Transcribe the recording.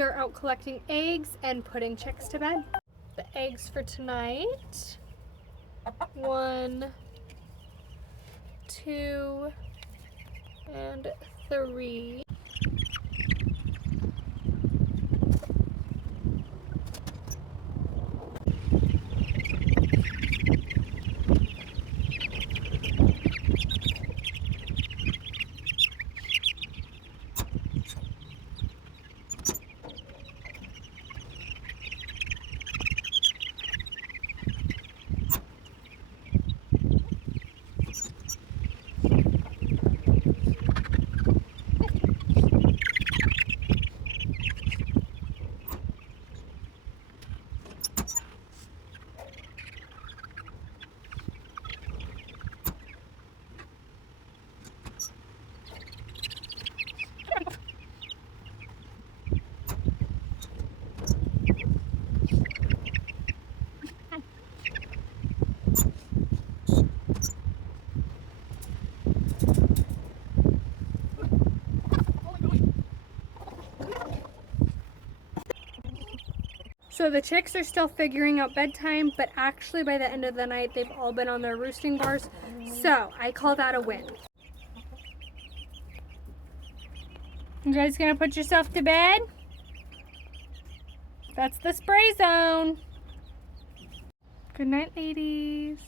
we are out collecting eggs and putting chicks to bed. The eggs for tonight. 1, 2, and 3. So the chicks are still figuring out bedtime, but actually by the end of the night, they've all been on their roosting bars. So I call that a win. You guys gonna put yourself to bed? That's the spray zone. Good night, ladies.